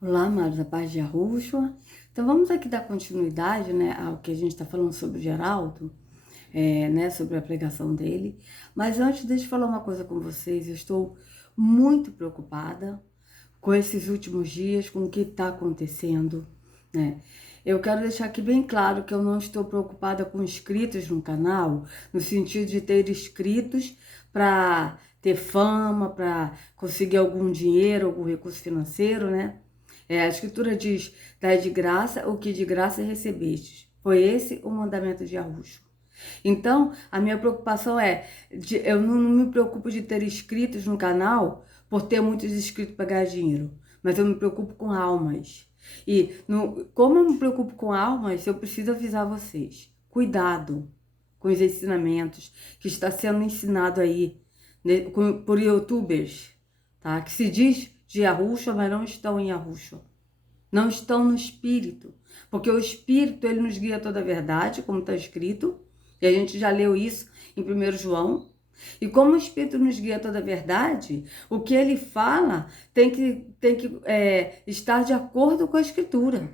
Olá, amados, da paz de Yahushua. Então vamos aqui dar continuidade, né, ao que a gente está falando sobre o Geraldo, né, sobre a pregação dele. Mas antes, deixa eu falar uma coisa com vocês. Eu estou muito preocupada com esses últimos dias, com o que está acontecendo, né? Eu quero deixar aqui bem claro que eu não estou preocupada com inscritos no canal, no sentido de ter inscritos para ter fama, para conseguir algum dinheiro, algum recurso financeiro, né? A Escritura diz, dai de graça o que de graça recebestes. Foi esse o mandamento de Yahushua. Então, a minha preocupação eu não me preocupo de ter inscritos no canal por ter muitos inscritos para ganhar dinheiro, mas eu me preocupo com almas. Como eu me preocupo com almas, eu preciso avisar vocês. Cuidado com os ensinamentos que está sendo ensinado aí, né, por youtubers, tá? Que se diz de Yahushua, mas não estão em Yahushua. Não estão no Espírito. Porque o Espírito, ele nos guia a toda a verdade, como está escrito. E a gente já leu isso em 1 João. E como o Espírito nos guia a toda a verdade, o que ele fala tem que estar de acordo com a Escritura.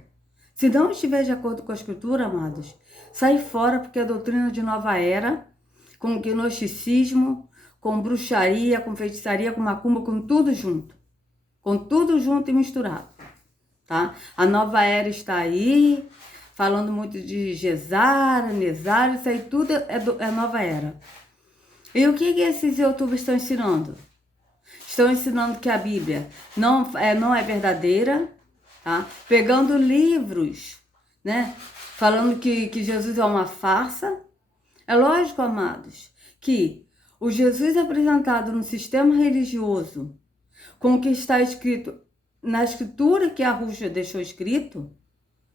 Se não estiver de acordo com a Escritura, amados, sai fora, porque a doutrina de nova era, com gnosticismo, com bruxaria, com feitiçaria, com macumba, com tudo junto. Com tudo junto e misturado, tá? A nova era está aí, falando muito de Gesara, Nezara, isso aí tudo é nova era. E o que esses youtubers estão ensinando? Estão ensinando que a Bíblia não é verdadeira, tá? Pegando livros, né? Falando que Jesus é uma farsa. É lógico, amados, que o Jesus apresentado no sistema religioso, com o que está escrito na escritura que a Yahushua deixou escrito,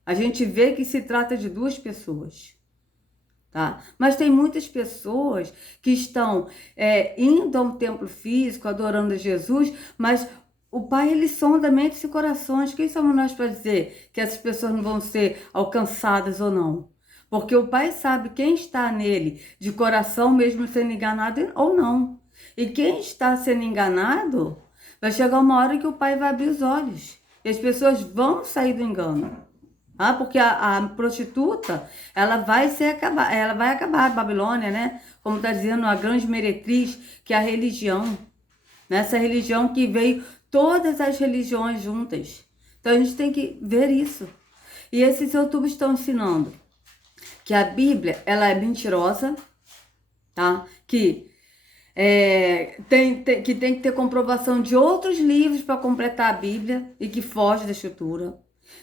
a gente vê que se trata de duas pessoas, tá? Mas tem muitas pessoas que estão indo a um templo físico, adorando a Jesus, mas o Pai, ele sonda mentes e corações. Quem somos nós para dizer que essas pessoas não vão ser alcançadas ou não? Porque o Pai sabe quem está nele de coração, mesmo sendo enganado ou não. E quem está sendo enganado, vai chegar uma hora que o Pai vai abrir os olhos. E as pessoas vão sair do engano. Ah, porque a prostituta, ela vai acabar a Babilônia, né? Como está dizendo a grande meretriz, que é a religião. Nessa religião que veio todas as religiões juntas. Então a gente tem que ver isso. E esses youtubers estão ensinando que a Bíblia, ela é mentirosa, tá? Que tem que ter comprovação de outros livros para completar a Bíblia e que foge da Escritura.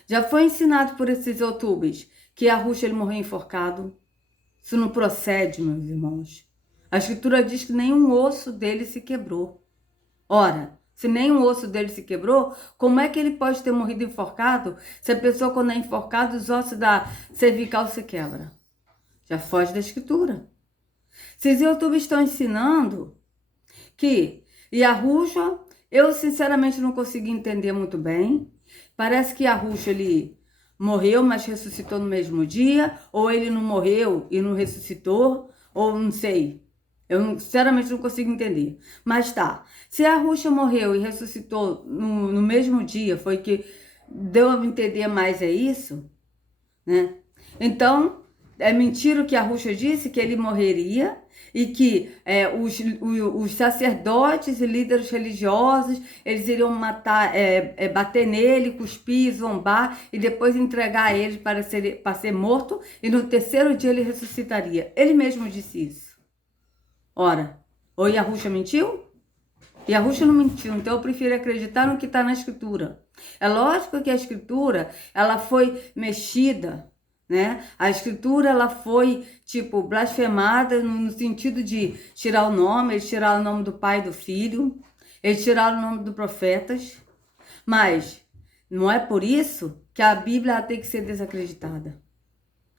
Já foi ensinado por esses youtubers que Yahushua ele morreu enforcado. Isso não procede, meus irmãos. A Escritura diz que nenhum osso dele se quebrou. Ora, se nenhum osso dele se quebrou, como é que ele pode ter morrido enforcado se a pessoa, quando é enforcada, os ossos da cervical se quebram? Já foge da Escritura. Esses youtubers estão ensinando que Yahushua, eu sinceramente não consegui entender muito bem. Parece que Yahushua, ele morreu, mas ressuscitou no mesmo dia, ou ele não morreu e não ressuscitou, ou não sei. Sinceramente não consigo entender. Mas tá, se Yahushua morreu e ressuscitou no mesmo dia, foi que deu a entender mais, é isso, né? Então, é mentira o que Yahushua disse, que ele morreria e que os sacerdotes e líderes religiosos, eles iriam matar, bater nele, cuspir, zombar e depois entregar ele para ser morto, e no terceiro dia ele ressuscitaria. Ele mesmo disse isso. Ora, ou Yahushua mentiu? Yahushua não mentiu, então eu prefiro acreditar no que está na Escritura. É lógico que a Escritura, ela foi mexida, né? A Escritura, ela foi, tipo, blasfemada no sentido de tirar o nome, eles tiraram o nome do Pai e do Filho, eles tiraram o nome dos profetas, mas não é por isso que a Bíblia tem que ser desacreditada.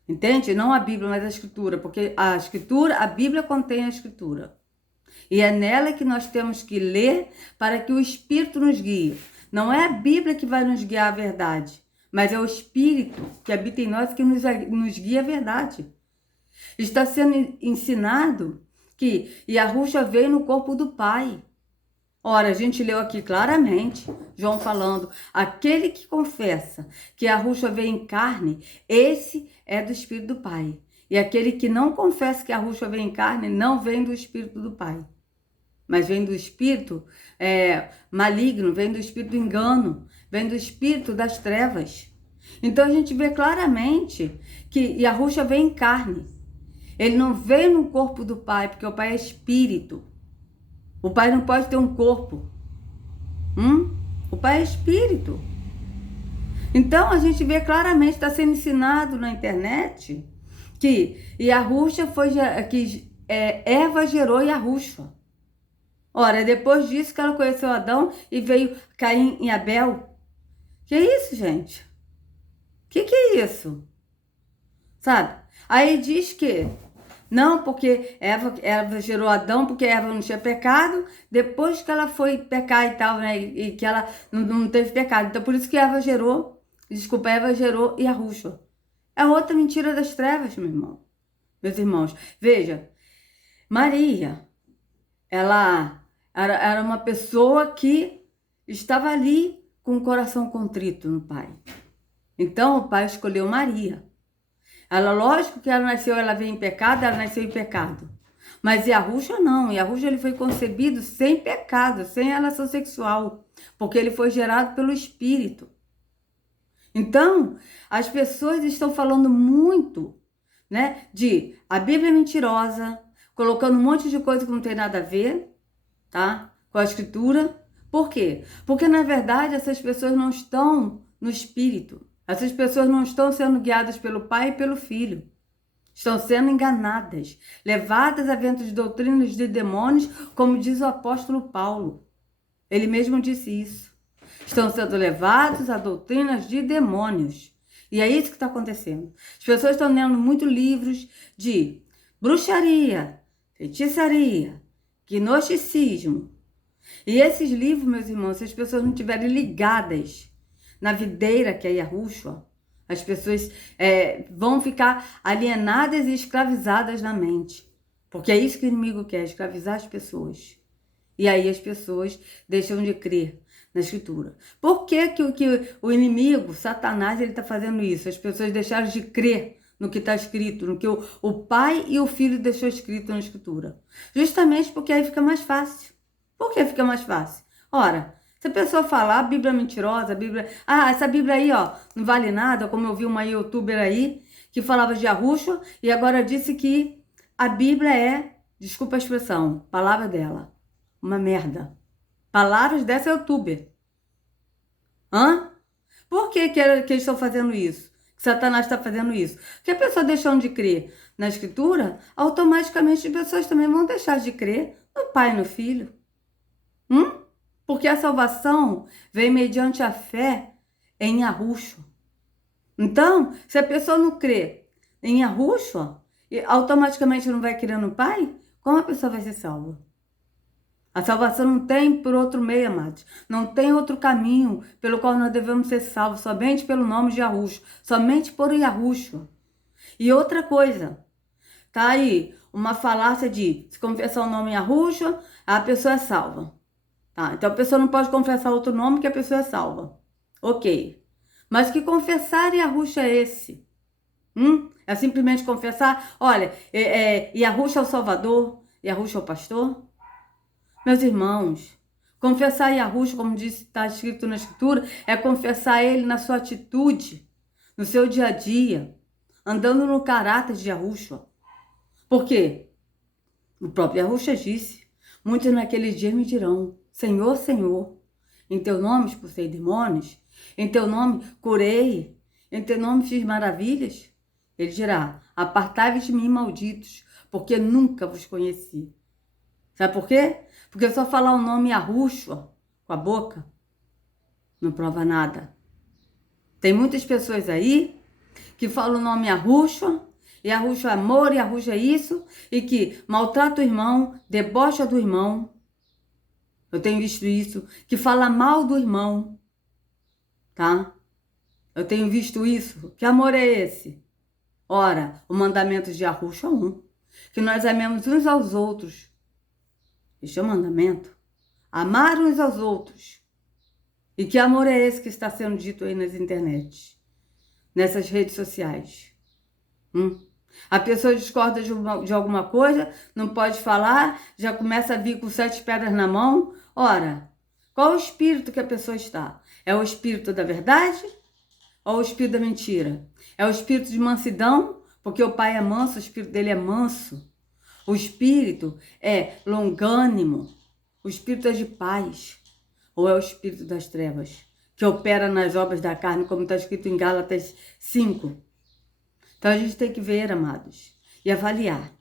Entende? Não a Bíblia, mas a Escritura, porque a Bíblia contém a Escritura. E é nela que nós temos que ler para que o Espírito nos guie. Não é a Bíblia que vai nos guiar à verdade, mas é o Espírito que habita em nós que nos guia à verdade. Está sendo ensinado que Yahushua veio no corpo do Pai. Ora, a gente leu aqui claramente, João falando, aquele que confessa que Yahushua veio em carne, esse é do Espírito do Pai. E aquele que não confessa que Yahushua veio em carne, não vem do Espírito do Pai. Mas vem do espírito maligno, vem do espírito do engano, vem do espírito das trevas. Então a gente vê claramente que Yahushua vem em carne. Ele não veio no corpo do Pai, porque o Pai é espírito. O Pai não pode ter um corpo. O Pai é espírito. Então a gente vê claramente, está sendo ensinado na internet, que Yahushua que Eva gerou Yahushua. Ora, depois disso que ela conheceu Adão e veio Caim em Abel. Que é isso, gente? Que é isso? Sabe? Aí diz que não, porque Eva gerou Adão, porque Eva não tinha pecado, depois que ela foi pecar e tal, né? E que ela não teve pecado. Então, por isso que Eva gerou Yahushua. É outra mentira das trevas, meus irmãos. Veja, Maria, ela era uma pessoa que estava ali com o coração contrito no Pai. Então, o Pai escolheu Maria. Ela, lógico que ela veio em pecado, ela nasceu em pecado. Mas Yahushua não. Yahushua ele foi concebido sem pecado, sem relação sexual, porque ele foi gerado pelo Espírito. Então, as pessoas estão falando muito, né, de a Bíblia é mentirosa, colocando um monte de coisa que não tem nada a ver, tá? Com a Escritura. Por quê? Porque, na verdade, essas pessoas não estão no Espírito. Essas pessoas não estão sendo guiadas pelo Pai e pelo Filho. Estão sendo enganadas, levadas a ventos de doutrinas de demônios, como diz o apóstolo Paulo. Ele mesmo disse isso. Estão sendo levados a doutrinas de demônios. E é isso que está acontecendo. As pessoas estão lendo muitos livros de bruxaria, feitiçaria, gnosticismo. E esses livros, meus irmãos, se as pessoas não estiverem ligadas na videira que é Yahushua, as pessoas vão ficar alienadas e escravizadas na mente. Porque é isso que o inimigo quer, escravizar as pessoas. E aí as pessoas deixam de crer na Escritura. Por que o inimigo, Satanás, ele está fazendo isso? As pessoas deixaram de crer no que está escrito, no que o Pai e o Filho deixou escrito na Escritura. Justamente porque aí fica mais fácil. Por que fica mais fácil? Ora, se a pessoa falar, a Bíblia é mentirosa, a Bíblia... Ah, essa Bíblia aí, ó, não vale nada, como eu vi uma youtuber aí, que falava de Yahushua, e agora disse que a Bíblia é, desculpa a expressão, palavra dela, uma merda. Palavras dessa youtuber. Por que eles estão fazendo isso? Que Satanás está fazendo isso? Porque a pessoa deixando de crer na Escritura, automaticamente as pessoas também vão deixar de crer no Pai e no Filho. Porque a salvação vem mediante a fé em Yahushua. Então, se a pessoa não crê em Yahushua, automaticamente não vai crer no Pai, como a pessoa vai ser salva? A salvação não tem por outro meio, amados. Não tem outro caminho pelo qual nós devemos ser salvos, somente pelo nome de Yahushua, somente por Yahushua. E outra coisa, tá aí uma falácia de se confessar o nome Yahushua, a pessoa é salva. Tá, então a pessoa não pode confessar outro nome que a pessoa é salva. Ok. Mas que confessar Yahushua é esse? É simplesmente confessar, olha, Yahushua é o Salvador, Yahushua é o pastor? Meus irmãos, confessar Yahushua, como está escrito na Escritura, é confessar Ele na sua atitude, no seu dia a dia, andando no caráter de Yahushua. Por quê? O próprio Yahushua disse, muitos naqueles dias me dirão, Senhor, Senhor, em teu nome expulsei demônios, em teu nome curei, em teu nome fiz maravilhas. Ele dirá, apartai-vos de mim, malditos, porque nunca vos conheci. Sabe por quê? Porque só falar o nome Yahushua com a boca não prova nada. Tem muitas pessoas aí que falam o nome Yahushua, Yahushua é amor, Yahushua é isso, e que maltrata o irmão, debocha do irmão. Eu tenho visto isso, que fala mal do irmão, tá? Eu tenho visto isso. Que amor é esse? Ora, o mandamento de Yahushua é que nós amemos uns aos outros. Este é o mandamento. Amar uns aos outros. E que amor é esse que está sendo dito aí nas internet? Nessas redes sociais? A pessoa discorda de alguma coisa, não pode falar, já começa a vir com 7 pedras na mão. Ora, qual o espírito que a pessoa está? É o espírito da verdade ou o espírito da mentira? É o espírito de mansidão, porque o pai é manso, o espírito dele é manso. O espírito é longânimo, o espírito é de paz. Ou é o espírito das trevas, que opera nas obras da carne, como está escrito em Gálatas 5. Então a gente tem que ver, amados, e avaliar.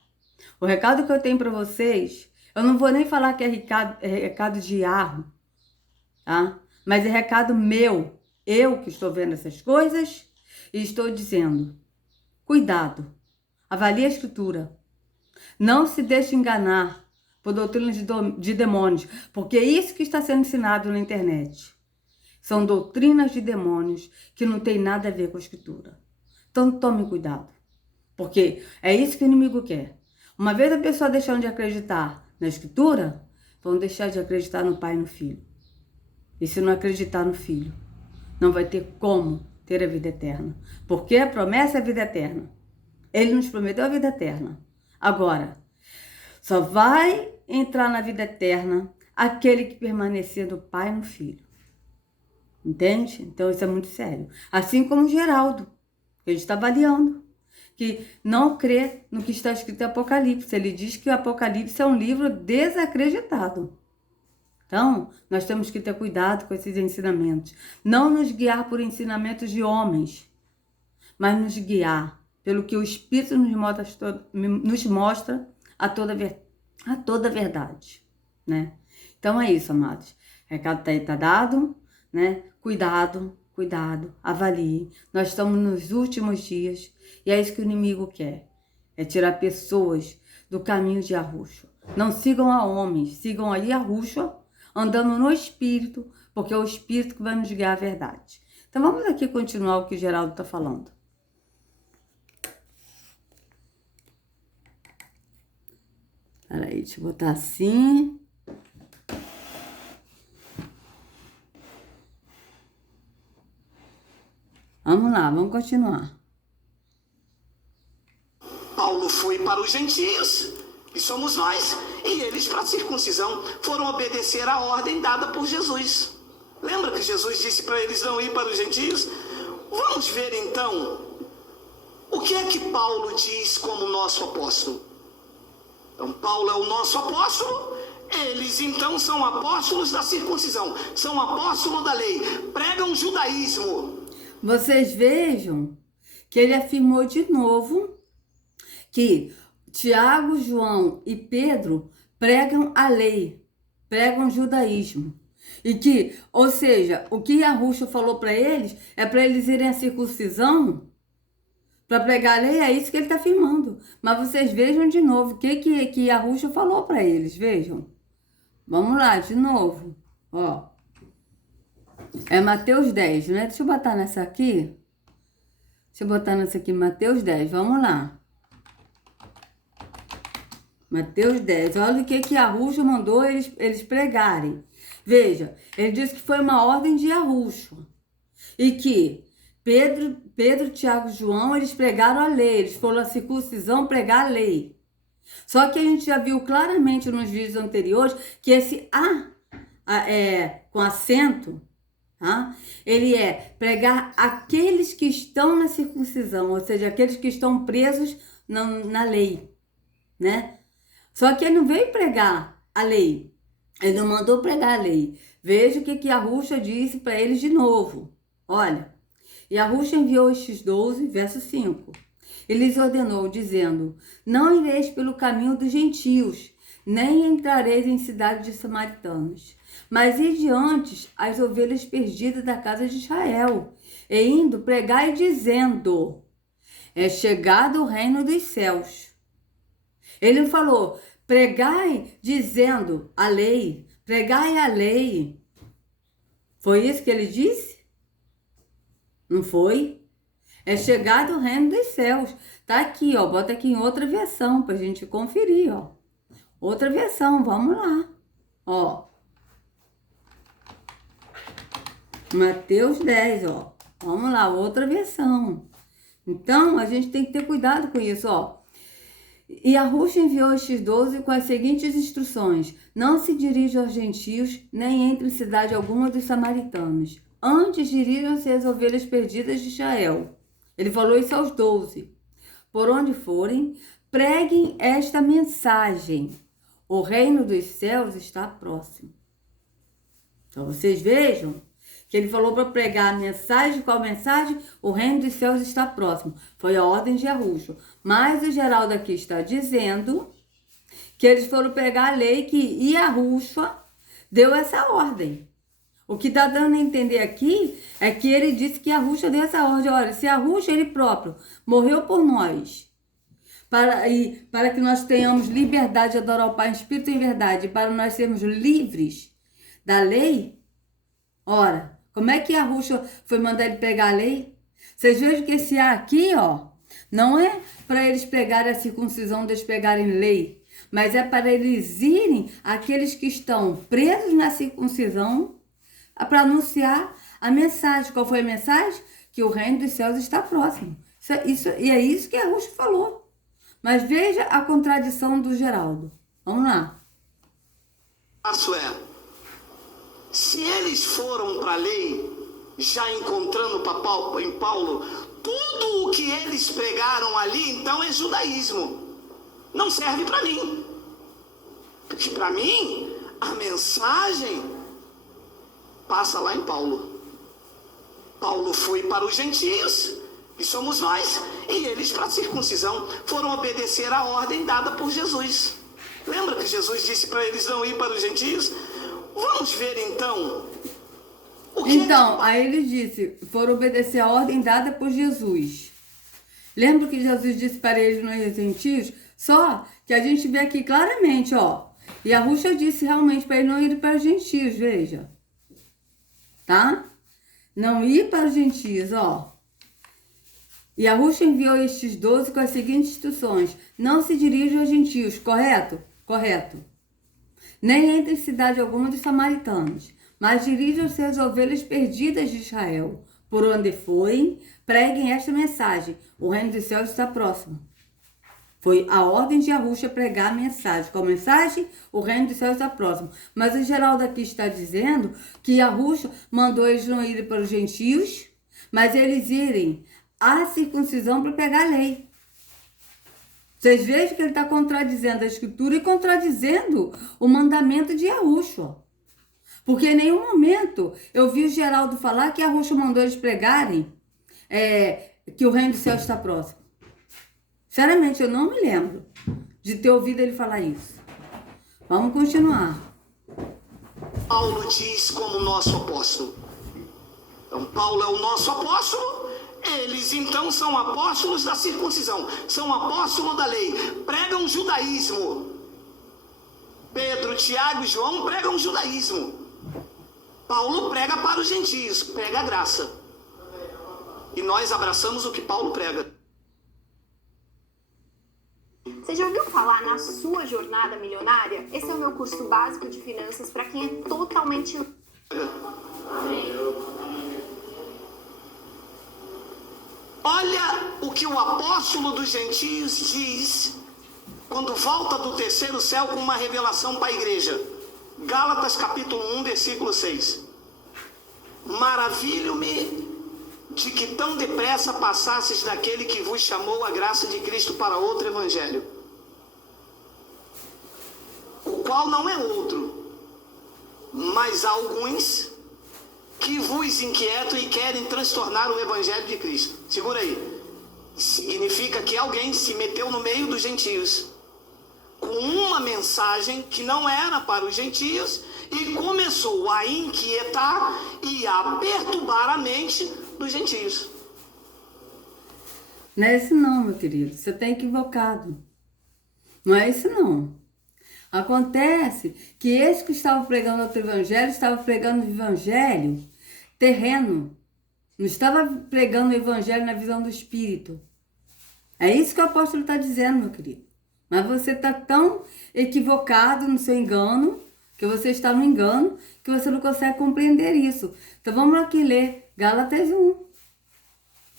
O recado que eu tenho para vocês, eu não vou nem falar que é recado de Arro, tá? Mas é recado meu. Eu que estou vendo essas coisas e estou dizendo, cuidado, avalie a escritura. Não se deixe enganar por doutrinas de demônios, porque é isso que está sendo ensinado na internet. São doutrinas de demônios que não tem nada a ver com a escritura. Então tome cuidado, porque é isso que o inimigo quer. Uma vez a pessoa deixando de acreditar na escritura, vão deixar de acreditar no pai e no filho. E se não acreditar no filho, não vai ter como ter a vida eterna. Porque a promessa é a vida eterna. Ele nos prometeu a vida eterna. Agora, só vai entrar na vida eterna aquele que permanecer do pai e no filho. Entende? Então isso é muito sério. Assim como Geraldo, que a gente está avaliando, que não crê no que está escrito em Apocalipse. Ele diz que o Apocalipse é um livro desacreditado. Então, nós temos que ter cuidado com esses ensinamentos. Não nos guiar por ensinamentos de homens, mas nos guiar pelo que o Espírito nos mostra a toda verdade, né? Então é isso, amados. O recado tá dado, né? Cuidado, avalie. Nós estamos nos últimos dias e é isso que o inimigo quer. É tirar pessoas do caminho de Yahushua. Não sigam a homens, sigam a Yahushua, andando no Espírito, porque é o Espírito que vai nos guiar à verdade. Então vamos aqui continuar o que o Geraldo está falando. Peraí, deixa eu botar assim. Vamos lá, vamos continuar. Paulo foi para os gentios, e somos nós, e eles para a circuncisão foram obedecer à ordem dada por Jesus. Lembra que Jesus disse para eles não ir para os gentios? Vamos ver então, o que é que Paulo diz como nosso apóstolo? Então Paulo é o nosso apóstolo, eles então são apóstolos da circuncisão, são apóstolos da lei, pregam judaísmo. Vocês vejam que ele afirmou de novo que Tiago, João e Pedro pregam a lei, pregam o judaísmo. E que, ou seja, o que Yahushua falou para eles é para eles irem à circuncisão, para pregar a lei, é isso que ele está afirmando. Mas vocês vejam de novo o que Yahushua falou para eles, vejam. Vamos lá, de novo, ó. É Mateus 10, né? Deixa eu botar nessa aqui. Deixa eu botar nessa aqui, Mateus 10, vamos lá. Mateus 10, olha o que Yahushua mandou eles pregarem. Veja, ele disse que foi uma ordem de Yahushua. E que Pedro, Tiago e João, eles pregaram a lei. Eles foram à circuncisão pregar a lei. Só que a gente já viu claramente nos vídeos anteriores que esse com acento, tá? Ele é pregar aqueles que estão na circuncisão, ou seja, aqueles que estão presos na lei, né? Só que ele não veio pregar a lei, ele não mandou pregar a lei. Veja o que Yahushua disse para eles de novo. Olha, Yahushua enviou estes 12, verso 5. Ele lhes ordenou, dizendo: não ireis pelo caminho dos gentios, nem entrareis em cidade de samaritanos, mas ide antes as ovelhas perdidas da casa de Israel, e indo pregai dizendo: é chegado o reino dos céus. Ele falou: pregai dizendo a lei, pregai a lei. Foi isso que ele disse? Não foi? É chegado o reino dos céus. Tá aqui, ó. Bota aqui em outra versão pra gente conferir, ó. Outra versão, vamos lá. Ó. Mateus 10, ó. Vamos lá, outra versão. Então, a gente tem que ter cuidado com isso, ó. E Yahushua enviou estes 12 com as seguintes instruções: não se dirija aos gentios, nem entre em cidade alguma dos samaritanos. Antes dirijam-se às ovelhas perdidas de Israel. Ele falou isso aos 12. Por onde forem, preguem esta mensagem: o reino dos céus está próximo. Então, vocês vejam que ele falou para pregar a mensagem. Qual mensagem? O reino dos céus está próximo. Foi a ordem de Yahushua. Mas o Geraldo aqui está dizendo que eles foram pregar a lei, que Yahushua deu essa ordem. O que está dando a entender aqui é que ele disse que Yahushua deu essa ordem. Olha, se Yahushua, ele próprio, morreu por nós, para que nós tenhamos liberdade de adorar o Pai em espírito e em verdade, para nós sermos livres da lei, ora, como é que Yahushua foi mandar ele pregar a lei? Vocês vejam que esse A aqui, ó, não é para eles pegarem a circuncisão, deles pegarem lei, mas é para eles irem aqueles que estão presos na circuncisão para anunciar a mensagem. Qual foi a mensagem? Que o reino dos céus está próximo. E é isso que Yahushua falou. Mas veja a contradição do Geraldo. Vamos lá. Isso é, se eles foram para a lei, já encontrando em Paulo, tudo o que eles pregaram ali, então é judaísmo. Não serve para mim. Porque para mim, a mensagem passa lá em Paulo. Paulo foi para os gentios, que somos nós, e eles para a circuncisão foram obedecer à ordem dada por Jesus. Lembra que Jesus disse para eles não ir para os gentios? Vamos ver então. Então, aí ele disse, foram obedecer a ordem dada por Jesus. Lembra que Jesus disse para eles não ir aos gentios? Só que a gente vê aqui claramente, ó. E Yahushua disse realmente para eles não irem para os gentios, veja. Tá? Não ir para os gentios, ó. E Yahushua enviou estes 12 com as seguintes instruções: não se dirijam aos gentios, correto? Correto. Nem entre em cidade alguma dos samaritanos, mas dirijam-se às ovelhas perdidas de Israel. Por onde forem, preguem esta mensagem: o reino dos céus está próximo. Foi a ordem de Yahushua pregar a mensagem. Qual mensagem? O reino dos céus está próximo. Mas o Geraldo aqui está dizendo que Yahushua mandou eles não irem para os gentios, mas eles irem à circuncisão para pegar a lei. Vocês vejam que ele está contradizendo a escritura e contradizendo o mandamento de Yahushua. Porque em nenhum momento eu vi o Geraldo falar que Yahushua mandou eles pregarem que o reino do céu está próximo. Sinceramente, eu não me lembro de ter ouvido ele falar isso. Vamos continuar. Paulo diz como nosso apóstolo. Então, Paulo é o nosso apóstolo. Eles, então, são apóstolos da circuncisão. São apóstolos da lei. Pregam judaísmo. Pedro, Tiago e João pregam judaísmo. Paulo prega para os gentios. Prega a graça. E nós abraçamos o que Paulo prega. Você já ouviu falar na sua jornada milionária? Esse é o meu curso básico de finanças para quem é totalmente... Olha o que o apóstolo dos gentios diz quando volta do terceiro céu com uma revelação para a igreja. Gálatas capítulo 1, versículo 6. Maravilho-me de que tão depressa passasses daquele que vos chamou a graça de Cristo para outro evangelho, o qual não é outro, mas há alguns que vos inquietam e querem transtornar o evangelho de Cristo. Segura aí. Significa que alguém se meteu no meio dos gentios com uma mensagem que não era para os gentios e começou a inquietar e a perturbar a mente dos gentios. Não é isso não, meu querido. Você está equivocado. Não é isso não. Acontece que esse que estava pregando outro evangelho, estava pregando o evangelho terreno. Não estava pregando o evangelho na visão do Espírito. É isso que o apóstolo está dizendo, meu querido. Mas você está tão equivocado no seu engano, que você está no engano, que você não consegue compreender isso. Então vamos aqui ler Gálatas 1.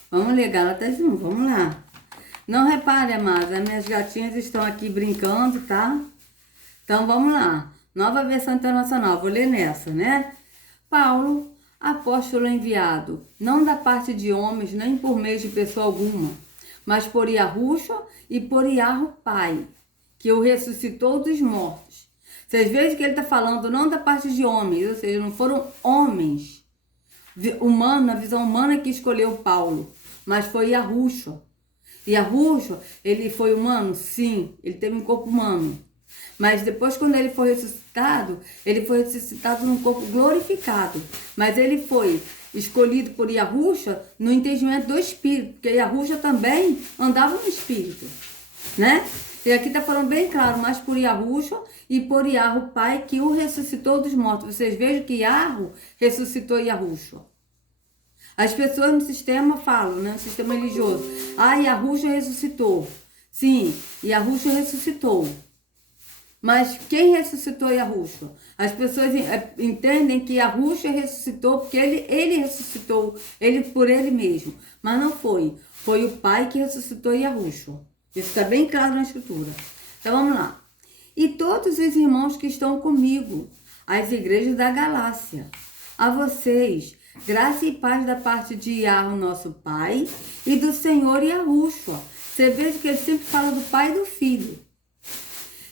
Vamos ler Gálatas 1, vamos lá. Não repare, amados, as minhas gatinhas estão aqui brincando, tá? Então vamos lá. Nova versão internacional, vou ler nessa, né? Paulo, apóstolo enviado, não da parte de homens, nem por meio de pessoa alguma, mas por Yahushua e por Yahu Pai, que o ressuscitou dos mortos. Vocês veem que ele está falando não da parte de homens, ou seja, não foram homens humanos, a visão humana que escolheu Paulo, mas foi Yahushua. Yahushua, ele foi humano? Sim, ele teve um corpo humano. Mas depois, quando ele foi ressuscitado num corpo glorificado. Mas ele foi escolhido por Yahushua no entendimento do Espírito, porque Yahushua também andava no Espírito, né? E aqui está falando bem claro, mas por Yahushua e por Yahu Pai, que o ressuscitou dos mortos. Vocês vejam que Yahu ressuscitou Yahushua. As pessoas no sistema falam, né? No sistema religioso. Yahushua ressuscitou. Sim, Yahushua ressuscitou. Mas quem ressuscitou Yahushua? As pessoas entendem que Yahushua ressuscitou porque ele ressuscitou ele por ele mesmo. Mas não foi. Foi o Pai que ressuscitou Yahushua. Isso está bem claro na Escritura. Então vamos lá. E todos os irmãos que estão comigo, as igrejas da Galácia, a vocês, graça e paz da parte de Yahweh, nosso Pai, e do Senhor Yahushua. Você vê que ele sempre fala do Pai e do Filho,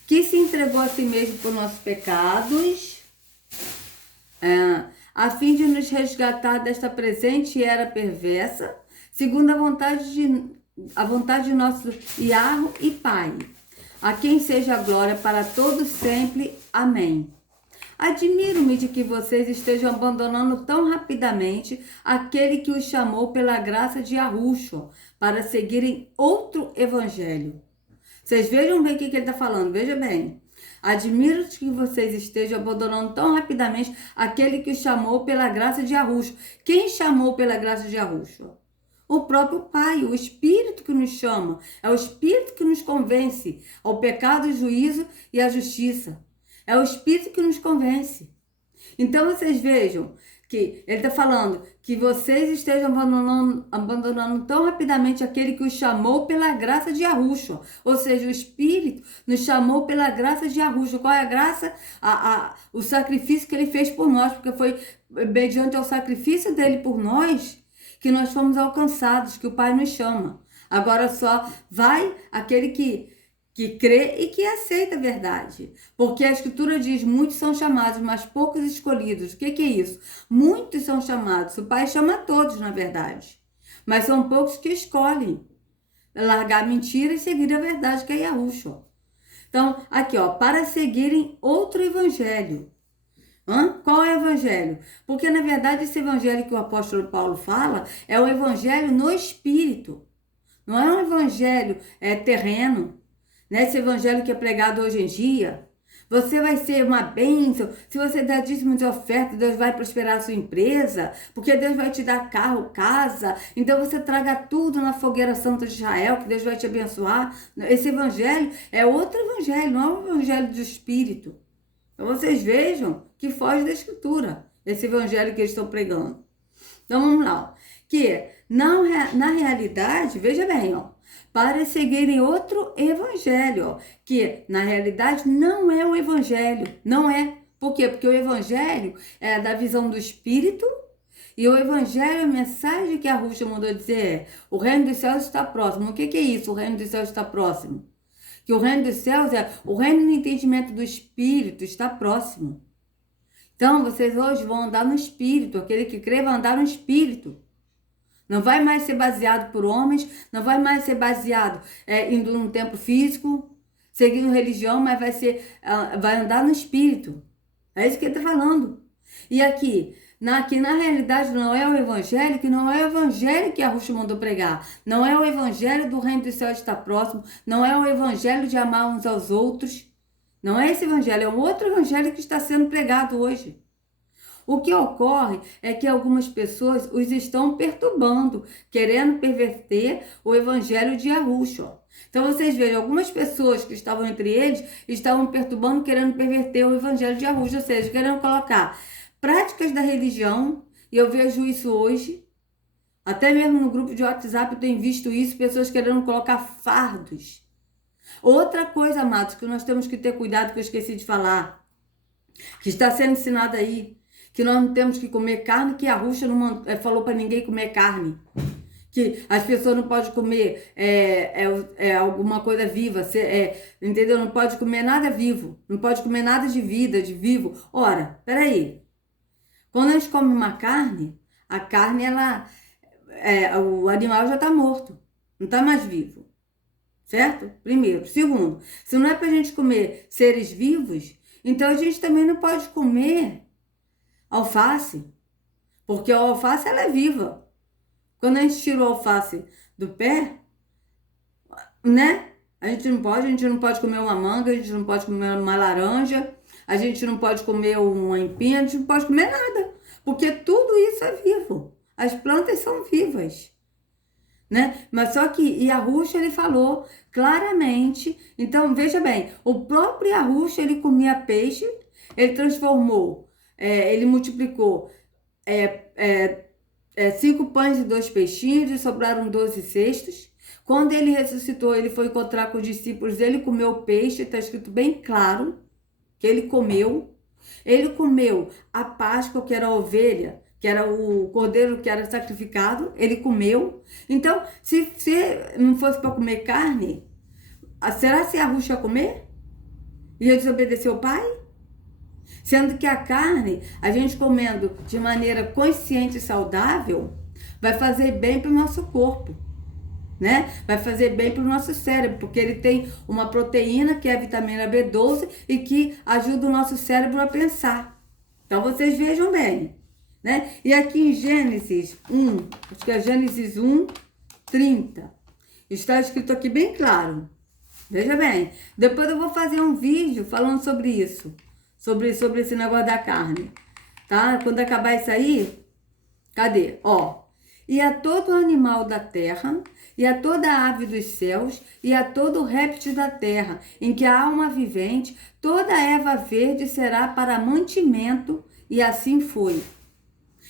que se entregou a si mesmo por nossos pecados, a fim de nos resgatar desta presente era perversa, segundo a vontade de nosso Yahweh e Pai, a quem seja a glória para todos sempre. Amém. Admiro-me de que vocês estejam abandonando tão rapidamente aquele que os chamou pela graça de Yahushua para seguirem outro evangelho. Vocês vejam bem o que ele está falando, veja bem. Admiro-me que vocês estejam abandonando tão rapidamente aquele que os chamou pela graça de Yahushua. Quem chamou pela graça de Yahushua? O próprio Pai, o Espírito que nos chama. É o Espírito que nos convence ao pecado, ao juízo e à justiça. É o Espírito que nos convence. Então vocês vejam que ele está falando que vocês estejam abandonando tão rapidamente aquele que os chamou pela graça de Yahushua. Ou seja, o Espírito nos chamou pela graça de Yahushua. Qual é a graça? O sacrifício que ele fez por nós, porque foi mediante ao sacrifício dele por nós que nós fomos alcançados, que o Pai nos chama. Agora só vai aquele que crê e que aceita a verdade. Porque a Escritura diz, muitos são chamados, mas poucos escolhidos. O que é isso? Muitos são chamados. O Pai chama todos, na verdade. Mas são poucos que escolhem largar a mentira e seguir a verdade, que é Yahushua. Então, aqui, para seguirem outro evangelho. Qual é o evangelho? Porque, na verdade, esse evangelho que o apóstolo Paulo fala é o evangelho no Espírito. Não é um evangelho terreno. Nesse evangelho que é pregado hoje em dia, você vai ser uma bênção. Se você der dízimo de oferta, Deus vai prosperar a sua empresa, porque Deus vai te dar carro, casa. Então você traga tudo na fogueira santa de Israel, que Deus vai te abençoar. Esse evangelho é outro evangelho, não é o evangelho do Espírito. Então vocês vejam que foge da Escritura, esse evangelho que eles estão pregando. Então vamos lá. Que na realidade, veja bem, para seguirem outro evangelho, que na realidade não é o evangelho, não é. Por quê? Porque o evangelho é da visão do Espírito e o evangelho, a mensagem que a Yahushua mandou dizer o reino dos céus está próximo. O que é isso, o reino dos céus está próximo? Que o reino dos céus é o reino do entendimento do Espírito, está próximo. Então, vocês hoje vão andar no Espírito, aquele que crê vai andar no Espírito. Não vai mais ser baseado por homens, não vai mais ser baseado indo num templo físico, seguindo religião, mas vai andar no Espírito. É isso que ele está falando. E aqui na realidade não é o evangelho, que não é o evangelho que a Yahushua mandou pregar. Não é o evangelho do reino dos céus estar próximo, não é o evangelho de amar uns aos outros. Não é esse evangelho, é um outro evangelho que está sendo pregado hoje. O que ocorre é que algumas pessoas os estão perturbando, querendo perverter o evangelho de Yahushua. Então vocês vejam, algumas pessoas que estavam entre eles estavam perturbando, querendo perverter o evangelho de Yahushua, ou seja, querendo colocar práticas da religião, e eu vejo isso hoje, até mesmo no grupo de WhatsApp eu tenho visto isso, pessoas querendo colocar fardos. Outra coisa, amados, que nós temos que ter cuidado, que eu esqueci de falar, que está sendo ensinado aí, que nós não temos que comer carne, que a Ruxa não falou para ninguém comer carne. Que as pessoas não podem comer alguma coisa viva, entendeu? Não pode comer nada vivo, não pode comer nada de vida, de vivo. Ora, peraí, quando a gente come uma carne, a carne, o animal já está morto, não está mais vivo, certo? Primeiro. Segundo, se não é para a gente comer seres vivos, então a gente também não pode comer alface, porque a alface ela é viva. Quando a gente tira o alface do pé, né? A gente não pode comer uma manga, a gente não pode comer uma laranja, a gente não pode comer uma empinha, a gente não pode comer nada, porque tudo isso é vivo. As plantas são vivas, né? Mas só que Yahushua, ele falou claramente, então veja bem, o próprio Yahushua, ele comia peixe, ele transformou, ele multiplicou 5 pães e 2 peixinhos e sobraram 12 cestos. Quando ele ressuscitou, ele foi encontrar com os discípulos, ele comeu o peixe, está escrito bem claro que ele comeu. Ele comeu a Páscoa, que era a ovelha, que era o cordeiro que era sacrificado, ele comeu. Então, se não fosse para comer carne, será que a Ruxa ia comer? Ia desobedecer o pai? Sendo que a carne, a gente comendo de maneira consciente e saudável, vai fazer bem para o nosso corpo, né? Vai fazer bem para o nosso cérebro, porque ele tem uma proteína que é a vitamina B12 e que ajuda o nosso cérebro a pensar. Então vocês vejam bem, né? E aqui em Gênesis 1, acho que é Gênesis 1, 30, está escrito aqui bem claro. Veja bem, depois eu vou fazer um vídeo falando sobre isso, sobre esse negócio da carne, tá? Quando acabar isso aí, cadê? Ó, e a todo animal da terra, e a toda ave dos céus, e a todo réptil da terra, em que há alma vivente, toda erva verde será para mantimento, e assim foi.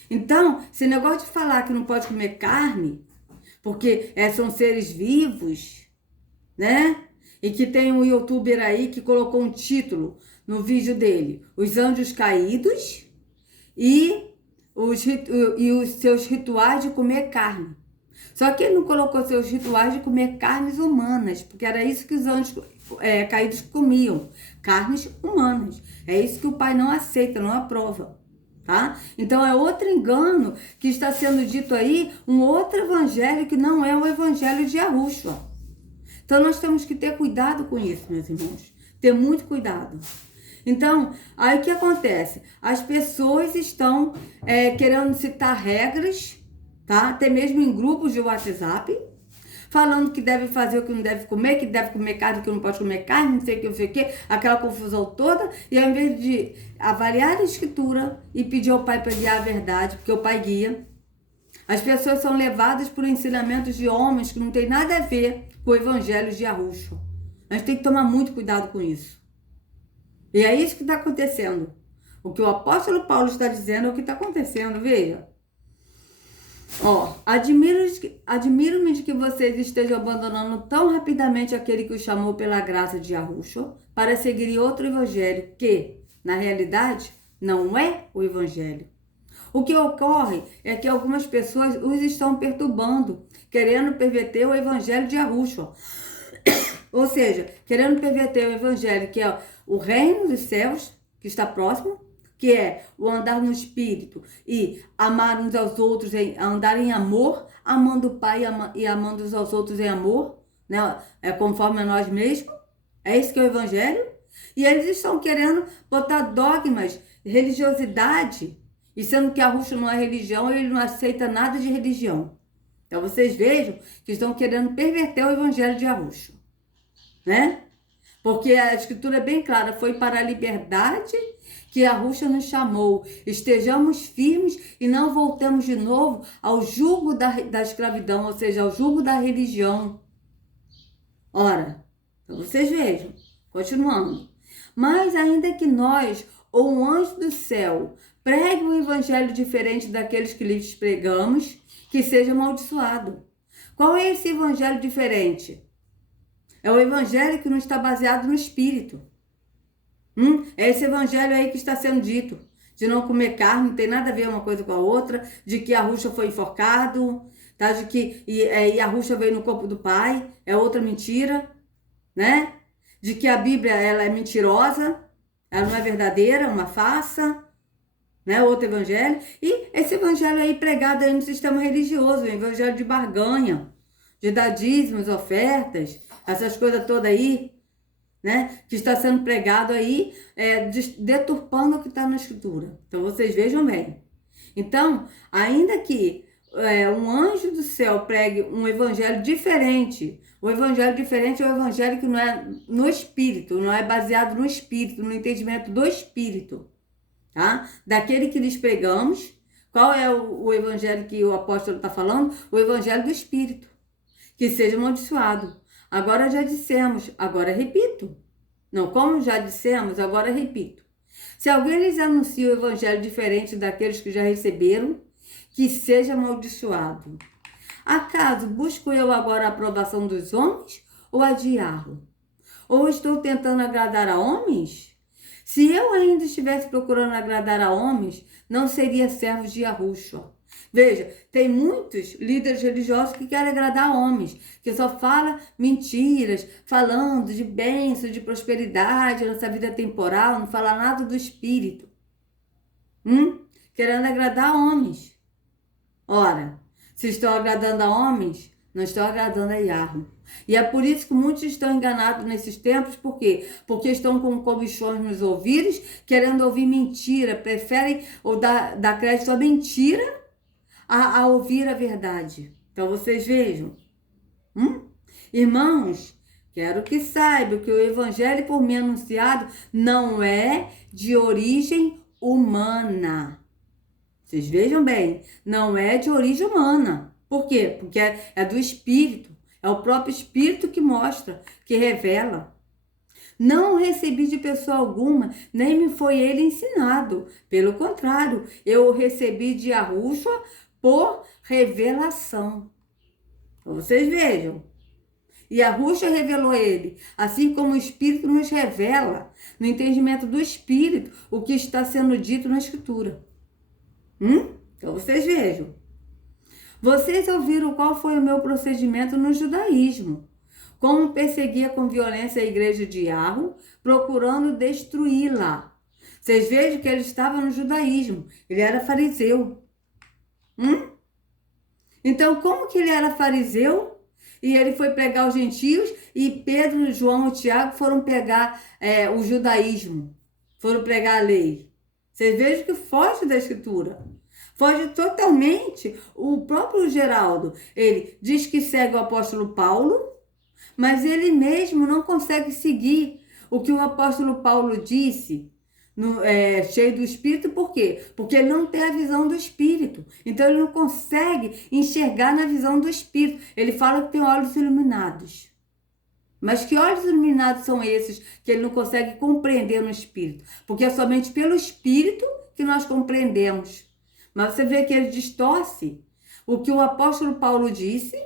Então, esse negócio de falar que não pode comer carne, porque são seres vivos, né? E que tem um youtuber aí que colocou um título no vídeo dele, Os Anjos Caídos e os seus rituais de comer carne. Só que ele não colocou seus rituais de comer carnes humanas, porque era isso que os anjos caídos comiam, carnes humanas. É isso que o pai não aceita, não aprova, tá? Então é outro engano que está sendo dito aí, um outro evangelho que não é o evangelho de Yahushua. Então nós temos que ter cuidado com isso, meus irmãos, ter muito cuidado. Então, aí o que acontece? As pessoas estão querendo citar regras, tá? Até mesmo em grupos de WhatsApp, falando que deve fazer o que não deve comer, que deve comer carne, que não pode comer carne, não sei o que, aquela confusão toda, e ao invés de avaliar a escritura e pedir ao pai para guiar a verdade, porque o pai guia, as pessoas são levadas por ensinamentos de homens que não tem nada a ver com o evangelho de Yahushua. A gente tem que tomar muito cuidado com isso. E é isso que está acontecendo. O que o apóstolo Paulo está dizendo é o que está acontecendo, veja. Ó, admiro-me de que vocês estejam abandonando tão rapidamente aquele que os chamou pela graça de Yahushua para seguir outro evangelho que, na realidade, não é o evangelho. O que ocorre é que algumas pessoas os estão perturbando, querendo perverter o evangelho de Yahushua. Ou seja, querendo perverter o evangelho, que é o reino dos céus, que está próximo, que é o andar no espírito e amar uns aos outros, andar em amor, amando o Pai e amando uns aos outros em amor, né? Conforme a nós mesmos. É isso que é o evangelho. E eles estão querendo botar dogmas, religiosidade, e sendo que a Yahushua não é religião, ele não aceita nada de religião. Então vocês vejam que estão querendo perverter o evangelho de Yahushua, né? Porque a escritura é bem clara, foi para a liberdade que Yahushua nos chamou. Estejamos firmes e não voltemos de novo ao jugo da escravidão, ou seja, ao jugo da religião. Ora, então vocês vejam, continuando. Mas ainda que nós, ou um anjo do céu, Pregue um evangelho diferente daqueles que lhes pregamos, que seja amaldiçoado. Qual é esse evangelho diferente? É o evangelho que não está baseado no Espírito. É esse evangelho aí que está sendo dito. De não comer carne, não tem nada a ver uma coisa com a outra. De que Yahushua foi enforcado, tá? De que Yahushua veio no corpo do Pai. É outra mentira, né? De que a Bíblia ela é mentirosa. Ela não é verdadeira, uma farsa. Né? Outro evangelho. E esse evangelho aí pregado aí no sistema religioso. O evangelho de barganha. De dar dízimos, ofertas. Essas coisas todas aí. Né, que está sendo pregado aí, deturpando o que está na Escritura. Então, vocês vejam bem. Então, ainda que um anjo do céu pregue um evangelho diferente, o evangelho diferente é o evangelho que não é no Espírito, não é baseado no Espírito, no entendimento do Espírito, tá? Daquele que lhes pregamos. Qual é o evangelho que o apóstolo está falando? O evangelho do Espírito, que seja amaldiçoado. Agora já dissemos, agora repito. Não, como já dissemos, agora repito. Se alguém lhes anuncia o evangelho diferente daqueles que já receberam, que seja amaldiçoado. Acaso busco eu agora a aprovação dos homens ou a de Yahweh? Ou estou tentando agradar a homens? Se eu ainda estivesse procurando agradar a homens, não seria servo de Yahushua. Veja, tem muitos líderes religiosos que querem agradar homens, que só falam mentiras, falando de bênção, de prosperidade nessa vida temporal, não fala nada do Espírito. Querendo agradar homens. Ora, se estou agradando a homens, não estou agradando a Yahweh. E é por isso que muitos estão enganados nesses tempos, por quê? Porque estão com comichões nos ouvidos, querendo ouvir mentira, preferem ou dar crédito à mentira, a ouvir a verdade. Então, vocês vejam. Irmãos, quero que saibam que o evangelho por mim anunciado não é de origem humana. Vocês vejam bem, não é de origem humana. Por quê? Porque é do Espírito. É o próprio Espírito que mostra, que revela. Não recebi de pessoa alguma, nem me foi ele ensinado. Pelo contrário, eu recebi de Yahushua por revelação. Vocês vejam. E Yahushua revelou ele, assim como o Espírito nos revela, no entendimento do Espírito, o que está sendo dito na Escritura. Então vocês vejam. Vocês ouviram qual foi o meu procedimento no judaísmo. Como perseguia com violência a igreja de Yahweh, procurando destruí-la. Vocês vejam que ele estava no judaísmo. Ele era fariseu. Então, como que ele era fariseu e ele foi pregar os gentios e Pedro, João e Tiago foram pregar o judaísmo, foram pregar a lei? Vocês vejam que foge da Escritura. Foge totalmente. O próprio Geraldo, ele diz que segue o apóstolo Paulo, mas ele mesmo não consegue seguir o que o apóstolo Paulo disse, cheio do Espírito. Por quê? Porque ele não tem a visão do Espírito. Então ele não consegue enxergar na visão do Espírito. Ele fala que tem olhos iluminados. Mas que olhos iluminados são esses que ele não consegue compreender no Espírito? Porque é somente pelo Espírito que nós compreendemos. Mas você vê que ele distorce o que o apóstolo Paulo disse,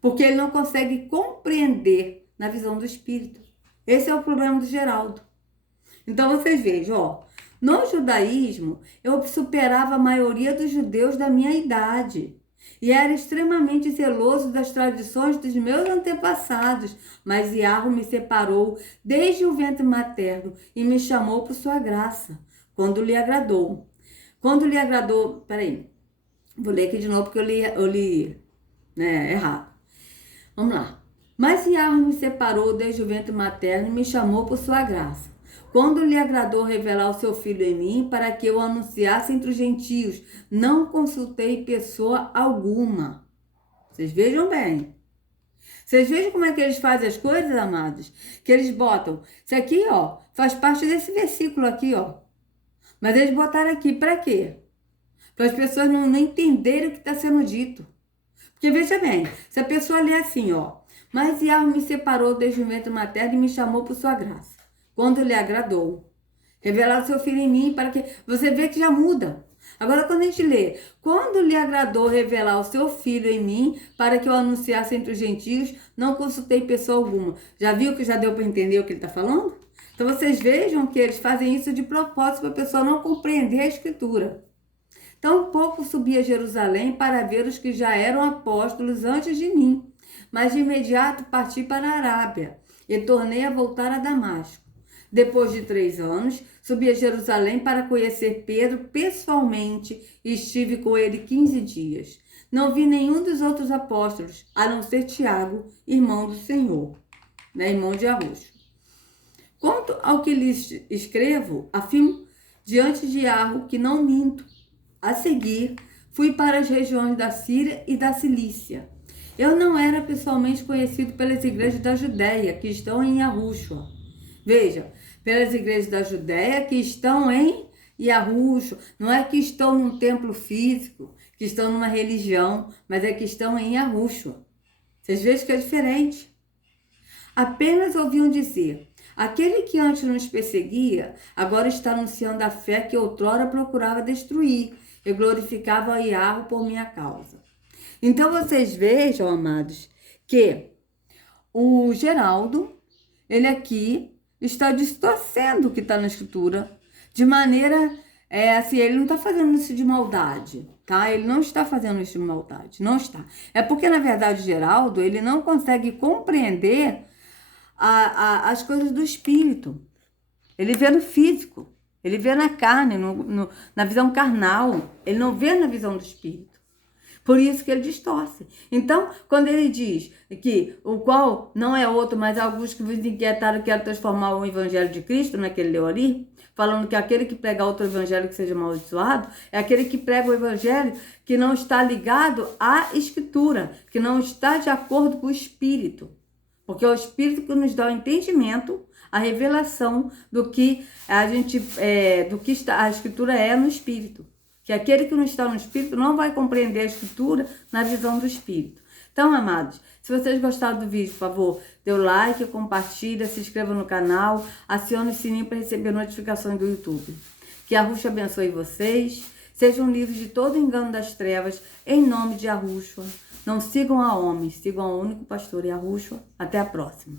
porque ele não consegue compreender na visão do Espírito. Esse é o problema do Geraldo. Então vocês vejam, no judaísmo, eu superava a maioria dos judeus da minha idade. E era extremamente zeloso das tradições dos meus antepassados. Mas Yahweh me separou desde o ventre materno e me chamou por sua graça, quando lhe agradou. Quando lhe agradou, peraí, vou ler aqui de novo porque eu li errado. Vamos lá. Mas Yahweh me separou desde o ventre materno e me chamou por sua graça. Quando lhe agradou revelar o seu Filho em mim, para que eu anunciasse entre os gentios, não consultei pessoa alguma. Vocês vejam bem. Vocês vejam como é que eles fazem as coisas, amados? Que eles botam, isso aqui, faz parte desse versículo aqui, Mas eles botaram aqui, para quê? Para as pessoas não entenderem o que está sendo dito. Porque veja bem, se a pessoa lê assim, mas Yahweh me separou desde o ventre materno e me chamou por sua graça, quando lhe agradou Revelar o seu filho em mim para que você vê que já muda. Agora, quando a gente lê, quando lhe agradou revelar o seu filho em mim para que eu anunciasse entre os gentios, não consultei pessoa alguma. Já viu que já deu para entender o que ele está falando? Então, vocês vejam que eles fazem isso de propósito para a pessoa não compreender a Escritura. Tão pouco subi a Jerusalém para ver os que já eram apóstolos antes de mim, mas de imediato parti para a Arábia e tornei a voltar a Damasco. Depois de 3 anos, subi a Jerusalém para conhecer Pedro pessoalmente e estive com ele 15 dias. Não vi nenhum dos outros apóstolos, a não ser Tiago, irmão do Senhor, irmão de Arroxo. Quanto ao que lhes escrevo, afirmo diante de Arro que não minto. A seguir, fui para as regiões da Síria e da Cilícia. Eu não era pessoalmente conhecido pelas igrejas da Judéia, que estão em Arroxo. Veja, pelas igrejas da Judéia que estão em Arroxo, não é que estão num templo físico, que estão numa religião, mas é que estão em Arroxo. Vocês vejam que é diferente. Apenas ouviam dizer, aquele que antes nos perseguia, agora está anunciando a fé que outrora procurava destruir e glorificava a Iarro por minha causa. Então vocês vejam, amados, que o Geraldo, ele aqui está distorcendo o que está na Escritura, de maneira, assim, ele não está fazendo isso de maldade, tá? Ele não está fazendo isso de maldade, não está. É porque, na verdade, Geraldo, ele não consegue compreender as coisas do Espírito. Ele vê no físico, ele vê na carne, na visão carnal, ele não vê na visão do Espírito. Por isso que ele distorce. Então, quando ele diz que o qual não é outro, mas alguns que vos inquietaram querem transformar o evangelho de Cristo, naquele leu ali, falando que aquele que prega outro evangelho que seja amaldiçoado, é aquele que prega o evangelho que não está ligado à Escritura, que não está de acordo com o Espírito. Porque é o Espírito que nos dá o entendimento, a revelação do que a Escritura é no Espírito. Que aquele que não está no Espírito não vai compreender a Escritura na visão do Espírito. Então, amados, se vocês gostaram do vídeo, por favor, dê o like, compartilha, se inscreva no canal, acione o sininho para receber notificações do YouTube. Que Arroxo abençoe vocês, sejam livres de todo engano das trevas, em nome de Arroxo. Não sigam a homens, sigam ao único pastor e Arroxo. Até a próxima.